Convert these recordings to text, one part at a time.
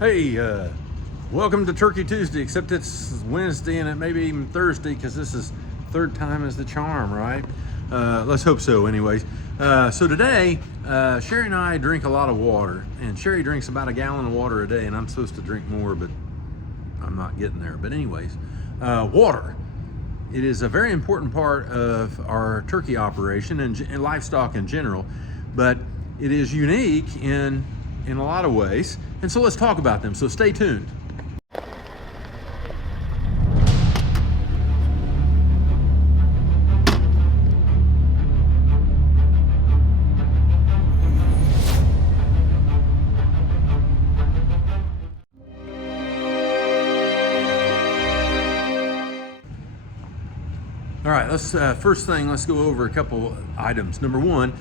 Hey, welcome to Turkey Tuesday, except it's Wednesday and it may be even Thursday because this is third time is the charm, right? Let's hope so anyways. So today, Sherry and I drink a lot of water, and Sherry drinks about a gallon of water a day, and I'm supposed to drink more, but I'm not getting there. But anyways, water. It is a very important part of our turkey operation and livestock in general, but it is unique in a lot of ways. And so let's talk about them. So stay tuned. All right, let's first thing, let's go over a couple items. Number one,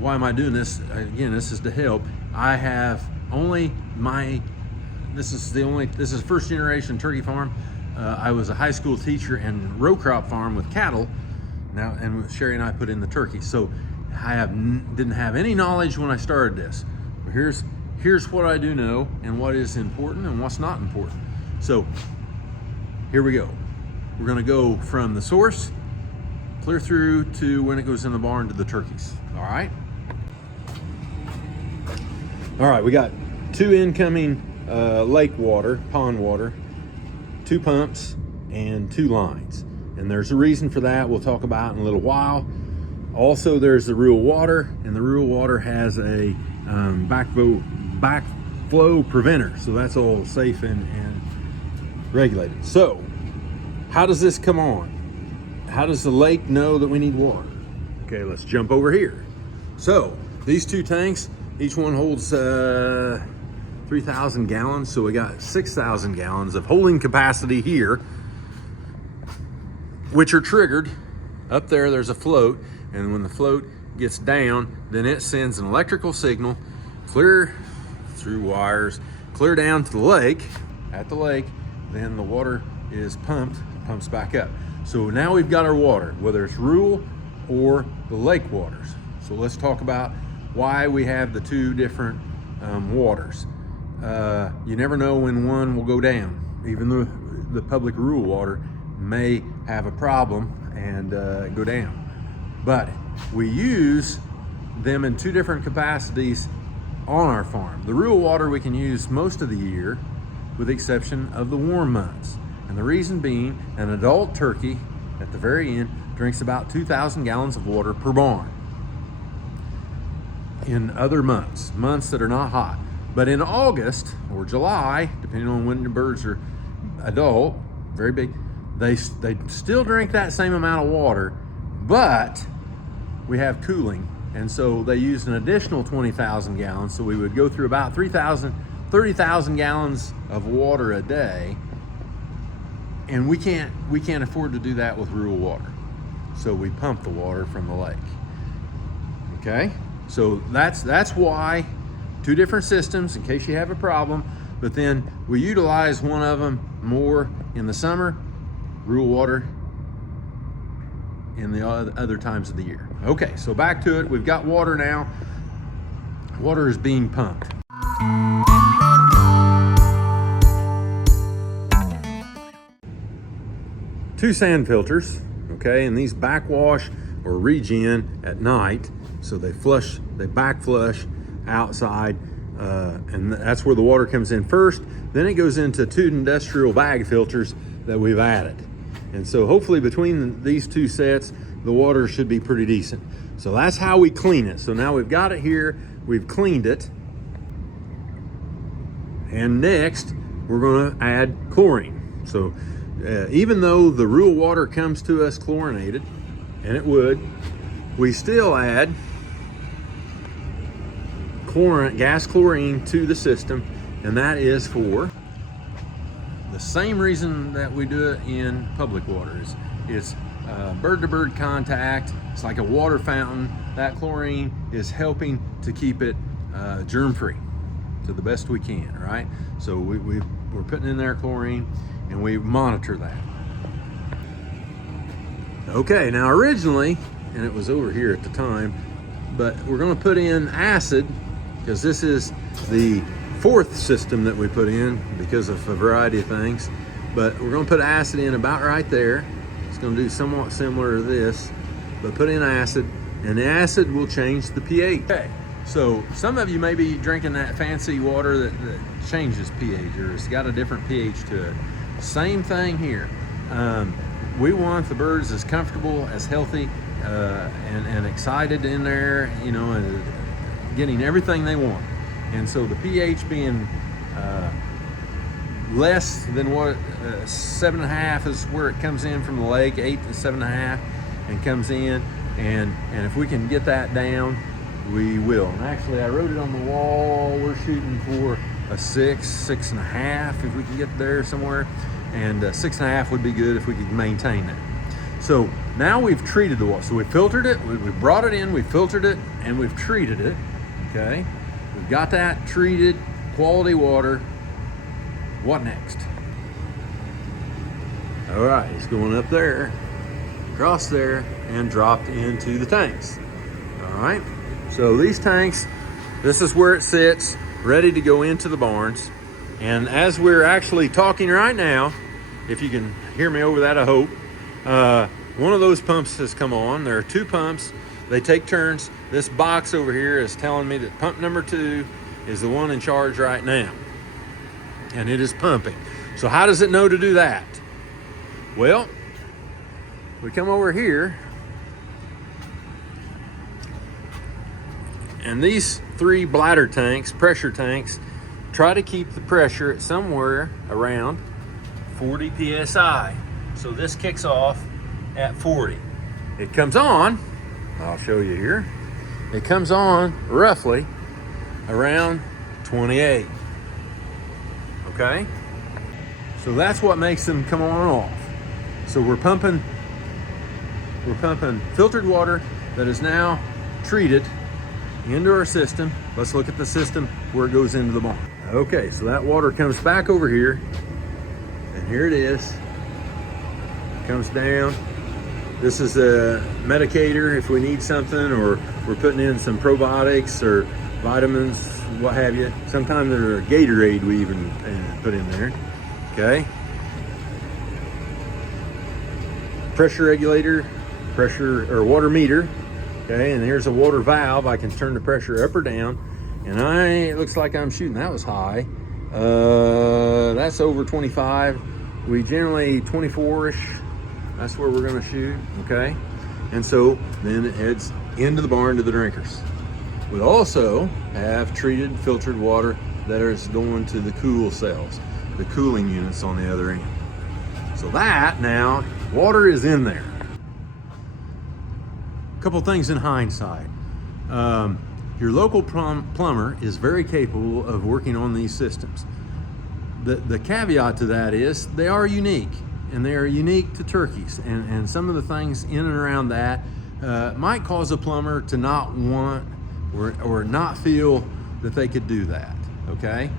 why am I doing this? Again, this is to help. I have only this is first generation turkey farm. I was a high school teacher and row crop farm with cattle now, and Sherry and I put in the turkeys. So I didn't have any knowledge when I started this. But here's what I do know and what is important and what's not important. So here we go. We're gonna go from the source clear through to when it goes in the barn to the turkeys, all right? All right, we got two incoming lake water, pond water, two pumps, and two lines. And there's a reason for that we'll talk about in a little while. Also, there's the rural water, and the rural water has a backflow preventer. So that's all safe and regulated. So how does this come on? How does the lake know that we need water? Okay, let's jump over here. So these two tanks, each one holds 3,000 gallons. So we got 6,000 gallons of holding capacity here, which are triggered. Up there, there's a float. And when the float gets down, then it sends an electrical signal clear through wires, clear down to the lake. At the lake, then the water is pumps back up. So now we've got our water, whether it's rural or the lake waters. So let's talk about why we have the two different waters. You never know when one will go down, even though the public rural water may have a problem and go down. But we use them in two different capacities on our farm. The rural water we can use most of the year, with the exception of the warm months. And the reason being, an adult turkey at the very end drinks about 2,000 gallons of water per barn. In other months that are not hot. But in August or July, depending on when the birds are adult, very big, they still drink that same amount of water, but we have cooling. And so they use an additional 20,000 gallons. So we would go through about 30,000 gallons of water a day. And we can't afford to do that with rural water. So we pump the water from the lake. Okay? So that's why two different systems in case you have a problem, but then we utilize one of them more in the summer, rural water in the other times of the year. Okay, so back to it. We've got water now. Water is being pumped. Two sand filters, okay, and these backwash or regen at night, so they back flush outside, and that's where the water comes in first. Then it goes into two industrial bag filters that we've added. And so hopefully between these two sets, the water should be pretty decent. So that's how we clean it. So now we've got it here, we've cleaned it. And next, we're gonna add chlorine. So even though the rural water comes to us chlorinated, and it would, we still add gas chlorine to the system, and that is for the same reason that we do it in public water. It's bird-to-bird contact. It's like a water fountain. That chlorine is helping to keep it germ-free to the best we can, right? So we're putting in there chlorine, and we monitor that. Okay, now originally, and it was over here at the time, but we're gonna put in acid because this is the fourth system that we put in because of a variety of things. But we're going to put acid in about right there. It's going to do somewhat similar to this, but put in acid, and the acid will change the pH. Okay, so some of you may be drinking that fancy water that changes pH, or it's got a different pH to it. Same thing here. We want the birds as comfortable, as healthy, and excited in there, you know, and getting everything they want. And so the pH being less than what 7.5 is where it comes in from the lake, 8 to 7.5, and comes in, and if we can get that down, we will. And actually, I wrote it on the wall. We're shooting for a 6.5 if we can get there somewhere, and 6.5 would be good if we could maintain that. So now we've treated the water. So we filtered it, we brought it in, we filtered it, and we've treated it. Okay, we've got that treated, quality water. What next? All right, it's going up there, across there, and dropped into the tanks. All right, so these tanks, this is where it sits, ready to go into the barns. And as we're actually talking right now, if you can hear me over that, I hope, one of those pumps has come on. There are 2 pumps. They take turns. This box over here is telling me that pump number 2 is the one in charge right now, and it is pumping. So how does it know to do that? Well, we come over here, and these 3 bladder tanks, pressure tanks, try to keep the pressure at somewhere around 40 psi. So this kicks off at 40. It comes on, I'll show you here. It comes on roughly around 28. Okay? So that's what makes them come on and off. So we're pumping filtered water that is now treated into our system. Let's look at the system where it goes into the barn. Okay, so that water comes back over here, and here it is. It comes down. This is a medicator if we need something, or we're putting in some probiotics or vitamins, what have you. Sometimes there's a Gatorade we even put in there. Okay. Pressure regulator, pressure or water meter. Okay, and here's a water valve. I can turn the pressure up or down. And it looks like I'm shooting. That was high. That's over 25. We generally 24-ish. That's where we're gonna shoot, okay? And so then it heads into the barn to the drinkers. We also have treated, filtered water that is going to the cool cells, the cooling units on the other end. So that now, water is in there. A couple things in hindsight. Your local plumber is very capable of working on these systems. The caveat to that is they are unique, and they are unique to turkeys. And some of the things in and around that might cause a plumber to not want or not feel that they could do that, okay?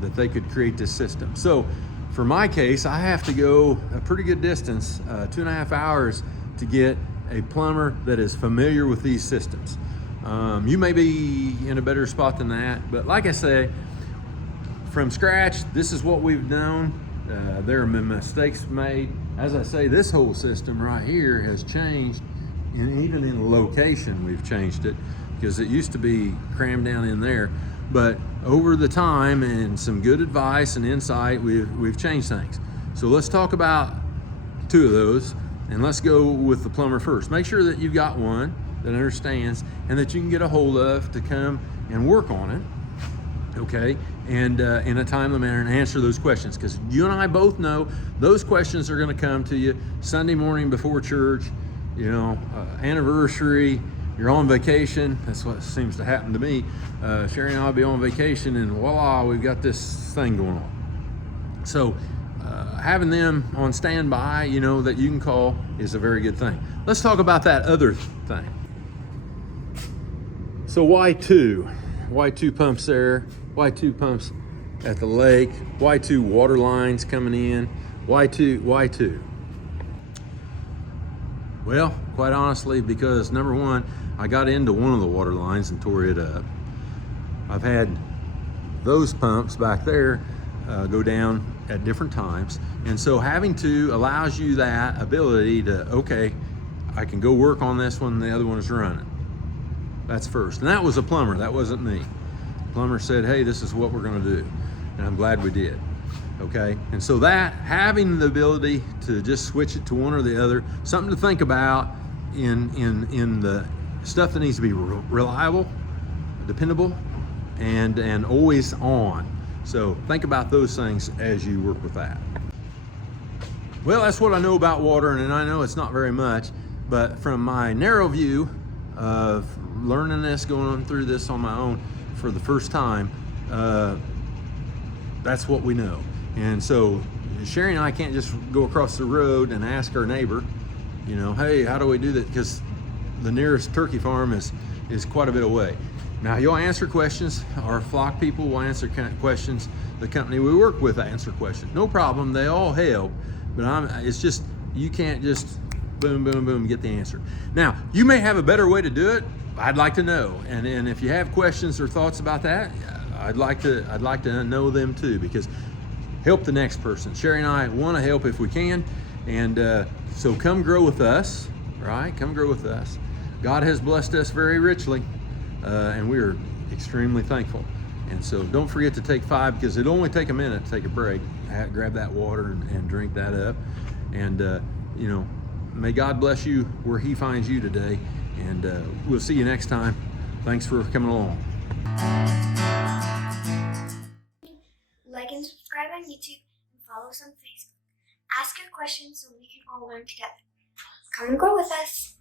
That they could create this system. So for my case, I have to go a pretty good distance, 2.5 hours, to get a plumber that is familiar with these systems. You may be in a better spot than that, but like I say, from scratch, this is what we've done. There have been mistakes made. As I say, this whole system right here has changed, and even in location, we've changed it, because it used to be crammed down in there. But over the time and some good advice and insight, we've changed things. So let's talk about 2 of those, and let's go with the plumber first. Make sure that you've got one that understands and that you can get a hold of to come and work on it, okay? And in a timely manner, and answer those questions, because you and I both know those questions are going to come to you Sunday morning before church, you know, anniversary, you're on vacation. That's what seems to happen to me. Sherry and I'll be on vacation, and voila, we've got this thing going on. So having them on standby, you know, that you can call, is a very good thing. Let's talk about that other thing. So why 2? Why 2 pumps there? Why 2 pumps at the lake? Why 2 water lines coming in? Why 2? Why 2? Well, quite honestly, because number 1, I got into one of the water lines and tore it up. I've had those pumps back there go down at different times. And so having to allows you that ability to, okay, I can go work on this one, the other one is running. That's first. And that was a plumber, that wasn't me. The plumber said, hey, this is what we're gonna do. And I'm glad we did, okay? And so that, having the ability to just switch it to one or the other, something to think about in the stuff that needs to be reliable, dependable, and always on. So think about those things as you work with that. Well, that's what I know about water, and I know it's not very much, but from my narrow view of learning this, going through this on my own for the first time, that's what we know. And so Sherry and I can't just go across the road and ask our neighbor, you know, hey, how do we do that? Because the nearest turkey farm is quite a bit away. Now, you'll answer questions. Our flock people will answer questions. The company we work with answer questions. No problem, they all help, but it's just, you can't just boom, boom, boom, get the answer. Now, you may have a better way to do it. I'd like to know. And if you have questions or thoughts about that, I'd like to know them too, because help the next person. Sherry and I want to help if we can. And so come grow with us, right? Come grow with us. God has blessed us very richly. And we are extremely thankful. And so don't forget to take 5, because it'll only take a minute to take a break. Grab that water and drink that up. And, you know, may God bless you where he finds you today. And we'll see you next time. Thanks for coming along. Like and subscribe on YouTube and follow us on Facebook. Ask your questions so we can all learn together. Come and grow with us.